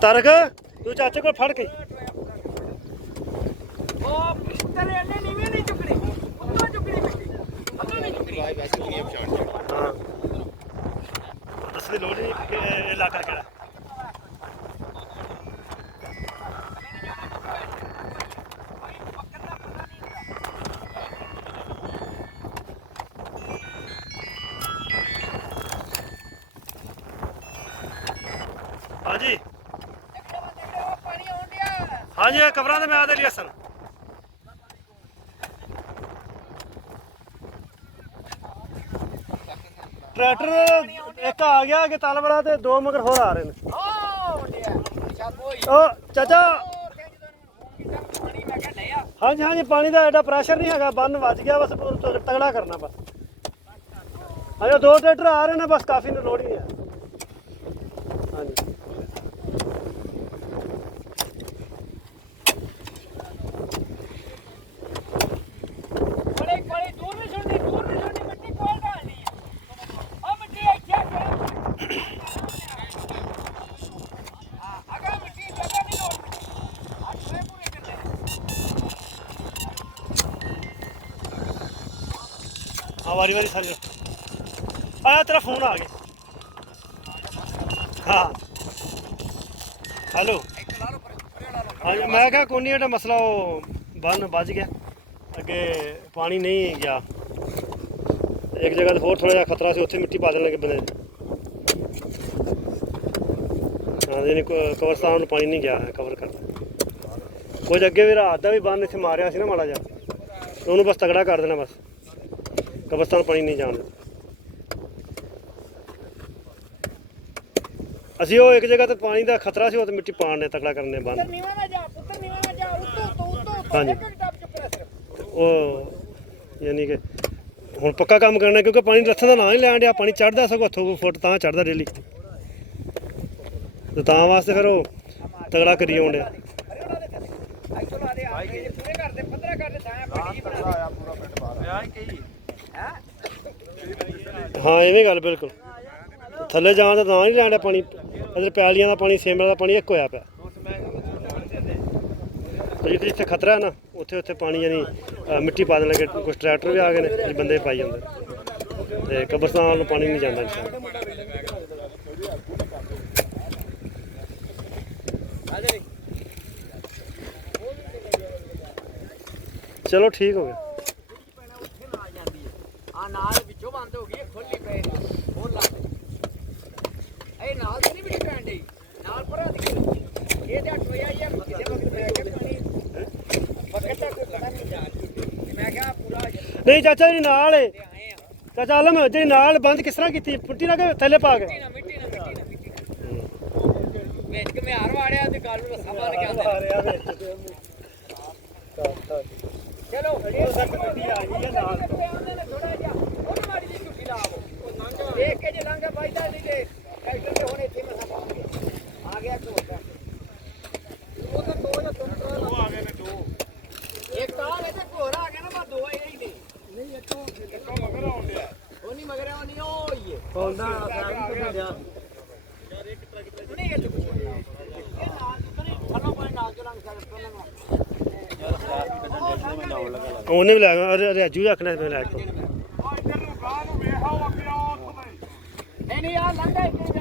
ਤਾਰਕ ਤੂੰ ਚਾਚੇ ਕੋਲ ਫੜ ਕੇ ਉਹ ਤੇਰੇ ਇਹਨੇ ਨੀਵੇਂ ਨਹੀਂ ਚੁੱਕਣੀ ਉੱਤੋਂ ਚੁੱਕਣੀ ਮਿੱਟੀ ਅੱਗੇ ਨਹੀਂ ਚੁੱਕਣੀ ਹਾਂ ਦੱਸ ਦੀ ਲੋੜ ਨਹੀਂ ਕਿ ਇਹ ਇਲਾਕਾ ਕਿਹੜਾ ਹਾਂਜੀ ਪਾਣੀ ਆਉਣ ਡਿਆ ਹਾਂਜੀ ਇਹ ਕਬਰਾਂ ਦੇ ਮੈਂ ਆਦੇ ਲਈ ਅਸਨ ट्रैक्टर एक आ गया कि तल वाला ते दो मगर होर आ रहे हैं ओ चाचा हाँ जी पानी का एडा प्रेशर नहीं है बन बच गया बस तगड़ा करना बस हाँ दो ट्रैक्टर आ रहे हैं बस काफ़ी लोड नहीं है हाँ जी हाँ वारी वारी सारी आया तेरा फोन आ गया हाँ हेलो हाँ जी मैं क्या कोई नहीं मसला वो बन बच गया अगे पानी नहीं गया एक जगह तो होर थोड़ा जहा खतरा से उत्थे मिट्टी पा देने लगे बंदे हाँ यानी कबरस्तान पानी नहीं गया है कवर कर कुछ अगे भी रात का भी बन इतने मारिया ना माड़ा जा तो उन्होंने बस तगड़ा कर देना बस कब्रस्तान पानी नहीं जाने असी वो एक जगह तो पानी का खतरा से तो मिट्टी पाने तगड़ा करने बंद हाँ जी वो यानी कि हुण पक्का काम करना क्योंकि पानी रस्ते का ना ही लैन दिया पानी चढ़ता सगों हथों फुट तां चढ़ता डेली तो तां वास्ते फिर वो तगड़ा करी आउण दिया हाँ इवें गल बिल्कुल थल्ले जान का नां नहीं लैंदा पानी अगर पैलियां का पानी सेमल का पानी एक होया पिया जिथे जिथे खतरा है ना उत्थे उत्थे पानी यानी मिट्टी पा देने लगे कुछ ट्रैक्टर भी आ गए ने बंदे पाई जाते ते कब्रस्तान पानी नहीं जाता चलो ठीक हो गया ਨਾਲ ਵਿੱਚੋਂ ਬੰਦ ਹੋ ਗਈ ਖੋਲੀ ਪਏ ਹੋਰ ਲਾ ਇਹ ਨਾਲ ਤੇ ਨਹੀਂ ਵੀ ਪੈਣ ਡਈ ਨਾਲ ਪਰਾਂ ਦੀ ਇਹ ਤੇ ਟੋਇਆ ਯਾਰ ਕਿਤੇ ਵਕਤ ਮੈਂ ਕਿਹਾ ਪਾਣੀ ਵਕਤ ਦਾ ਕੋਈ ਪਤਾ ਨਹੀਂ ਮੈਂ ਕਿਹਾ ਪੂਰਾ नहीं चाचा जी नाल है चाचा आलम जी नाल बंद किस तरह की पुट्टी ना के थैले पा गए ਮਿੱਟੀ ਨਾ ਵੇਚ ਕੇ ਮੈਂ ਹਾਰ ਵਾੜਿਆ ਤੇ ਗੱਲ ਨੂੰ ਰੱਸਾ ਬੰਨ ਕੇ ਆਂਦੇ ਚਲੋ ਇਹ ਸੱਟ ਮਿੱਟੀ ਆ ਗਈ ਹੈ ਨਾਲ ਥੋੜਾ ਜਿਹਾ ਉਹ ਮਾੜੀ ਜੀ ਝੁੱਟੀ ਲਾਵੋ ਦੇਖ ਕੇ ਜੇ ਲੰਘਾ ਬਾਈਦਾ ਨਹੀਂ ਤੇ ਟਰੈਕਟਰ ਤੇ ਹੁਣ ਇੱਥੇ ਮਸਾ ਪਾਉਂਗੇ ਆ ਗਿਆ ਝੋਟਾ ਉਹ ਤਾਂ ਦੋ ਜਾਂ ਤਿੰਨ ਉਹ ਆ ਗਏ ਨੇ ਦੋ ਇੱਕ ਤਾਂ ਇਹ ਤੇ ਘੋਰਾ ਆ ਗਿਆ ਨਾ ਬਾ ਦੋ ਇਹ ਹੀ ਨੇ ਨਹੀਂ ਇੱਥੋਂ ਮਗਰ ਆਉਂਦੇ ਆ ਉਹ ਨਹੀਂ ਮਗਰ ਆਉ ਨਹੀਂ ਉਹ ਹੀ ਹੈ ਹੁੰਦਾ ਸਾਰਾ ਕੁਝ ਹੋ ਗਿਆ ਯਾਰ ਇੱਕ ਟਰੈਕਟਰ ਨਹੀਂ ਇਹ ਚੁੱਕ ਇਹ ਨਾਲ ਨਹੀਂ ਥੱਲੋਂ ਕੋਈ ਨਾਲ ਜੋ ਰੰਗ ਕਰ ਪਹਿਲਾਂ उन्हें भी लैगा राजू भी आखना मैं लैग नहीं नहीं यार लंघा इतना